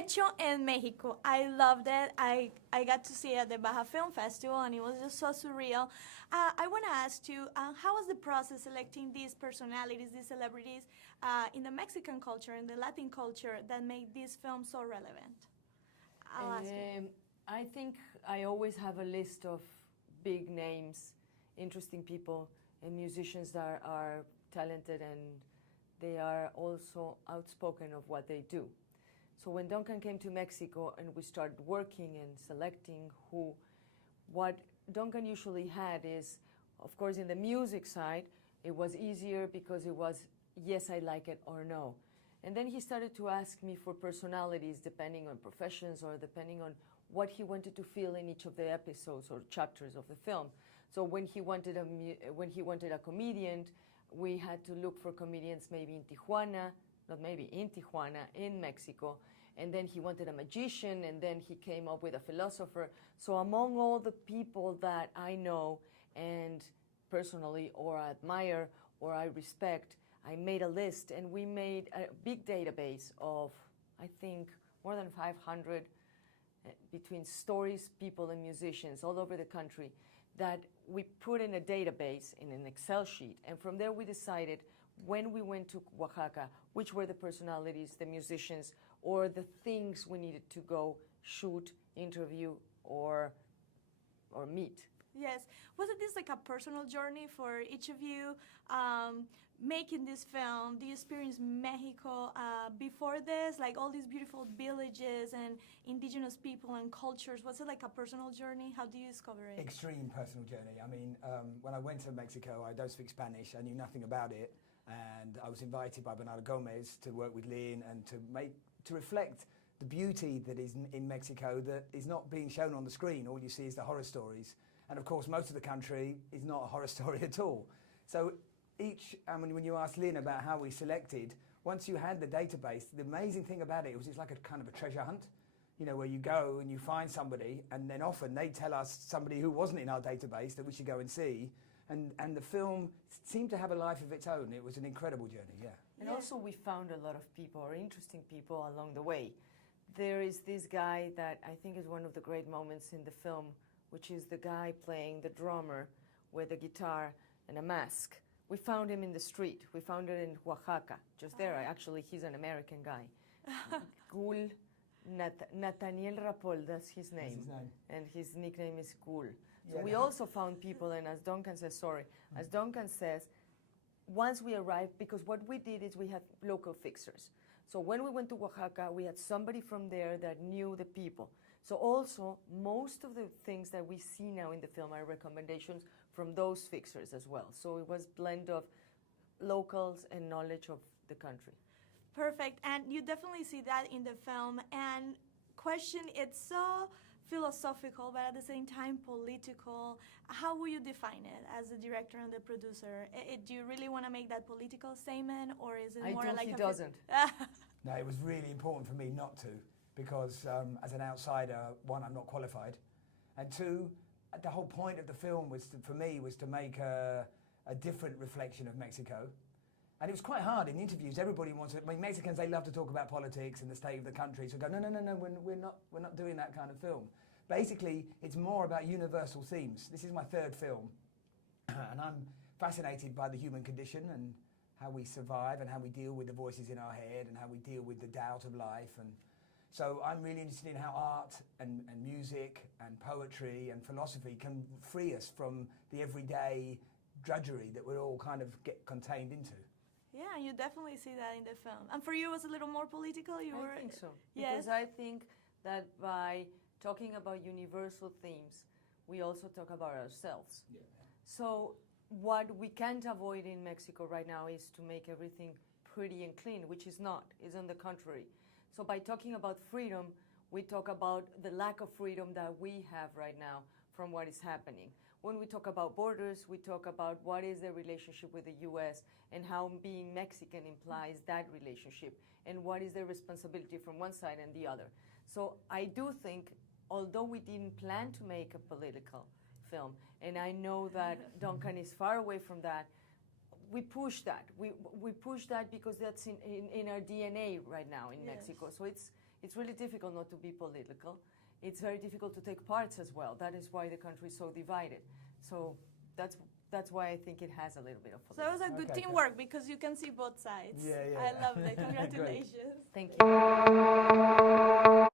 Hecho in Mexico. I loved it. I got to see it at the Baja Film Festival, and it was just so surreal. I want to ask you, how was the process selecting these personalities, these celebrities in the Mexican culture and the Latin culture that made this film so relevant? I'll ask you. I think I always have a list of big names, interesting people, and musicians that are talented, and they are also outspoken of what they do. So when Duncan came to Mexico and we started working and selecting what Duncan usually had is, of course, in the music side, it was easier because it was, yes, I like it or no. And then he started to ask me for personalities depending on professions or depending on what he wanted to feel in each of the episodes or chapters of the film. So when he wanted a comedian, we had to look for comedians maybe in Tijuana, not maybe, in Tijuana, in Mexico. And then he wanted a magician, and then he came up with a philosopher. So among all the people that I know and personally or admire or I respect, I made a list, and we made a big database of, I think, more than 500 between stories, people, and musicians all over the country that we put in a database in an Excel sheet. And from there we decided when we went to Oaxaca, which were the personalities, the musicians, or the things we needed to go shoot, interview, or meet. Yes. Wasn't this like a personal journey for each of you making this film? Do you experience Mexico before this, like all these beautiful villages and indigenous people and cultures? Was it like a personal journey? How do you discover it? Extreme personal journey. I mean, when I went to Mexico, I don't speak Spanish. I knew nothing about it. And I was invited by Bernardo Gomez to work with Lynn and to reflect the beauty that is in Mexico that is not being shown on the screen. All you see is the horror stories. And of course, most of the country is not a horror story at all. So when you asked Lynn about how we selected, once you had the database, the amazing thing about it was it's like a kind of a treasure hunt, you know, where you go and you find somebody, and then often they tell us somebody who wasn't in our database that we should go and see. And the film seemed to have a life of its own. It was an incredible journey, yeah. And also we found a lot of people, or interesting people along the way. There is this guy that I think is one of the great moments in the film, which is the guy playing the drummer with a guitar and a mask. We found him in the street. We found it in Oaxaca, just there. Actually, he's an American guy. Gul, Nathaniel Rapol, that's his name. That's his name. And his nickname is Gul. So we also found people, and as Duncan says, once we arrived, because what we did is we had local fixers. So when we went to Oaxaca, we had somebody from there that knew the people. So also, most of the things that we see now in the film are recommendations from those fixers as well. So it was a blend of locals and knowledge of the country. Perfect. And you definitely see that in the film. And question, it's so philosophical, but at the same time political. How would you define it as the director and the producer? Do you really want to make that political statement, or is it more like he doesn't. No, it was really important for me not to, because as an outsider, one, I'm not qualified, and two, the whole point of the film was for me was to make a different reflection of Mexico. And it was quite hard in interviews. Everybody wants to. I mean, Mexicans, they love to talk about politics and the state of the country. So go, no, we're not doing that kind of film. Basically, it's more about universal themes. This is my third film, and I'm fascinated by the human condition and how we survive and how we deal with the voices in our head and how we deal with the doubt of life. And so I'm really interested in how art and music and poetry and philosophy can free us from the everyday drudgery that we're all kind of get contained into. Yeah, you definitely see that in the film. And for you, it was a little more political? I think so. Yes. Because I think that by talking about universal themes, we also talk about ourselves. Yeah. So what we can't avoid in Mexico right now is to make everything pretty and clean, which is not. It's on the contrary. So by talking about freedom, we talk about the lack of freedom that we have right now from what is happening. When we talk about borders, we talk about what is the relationship with the U.S. and how being Mexican implies that relationship and what is the responsibility from one side and the other. So I do think, although we didn't plan to make a political film, and I know that Duncan is far away from that, we push that. We push that because that's in our DNA right now in Mexico. So it's really difficult not to be political. It's very difficult to take parts as well. That is why the country is so divided. So that's why I think it has a little bit of So it was a good teamwork because you can see both sides. Yeah, yeah. I love it. Congratulations. Thank you.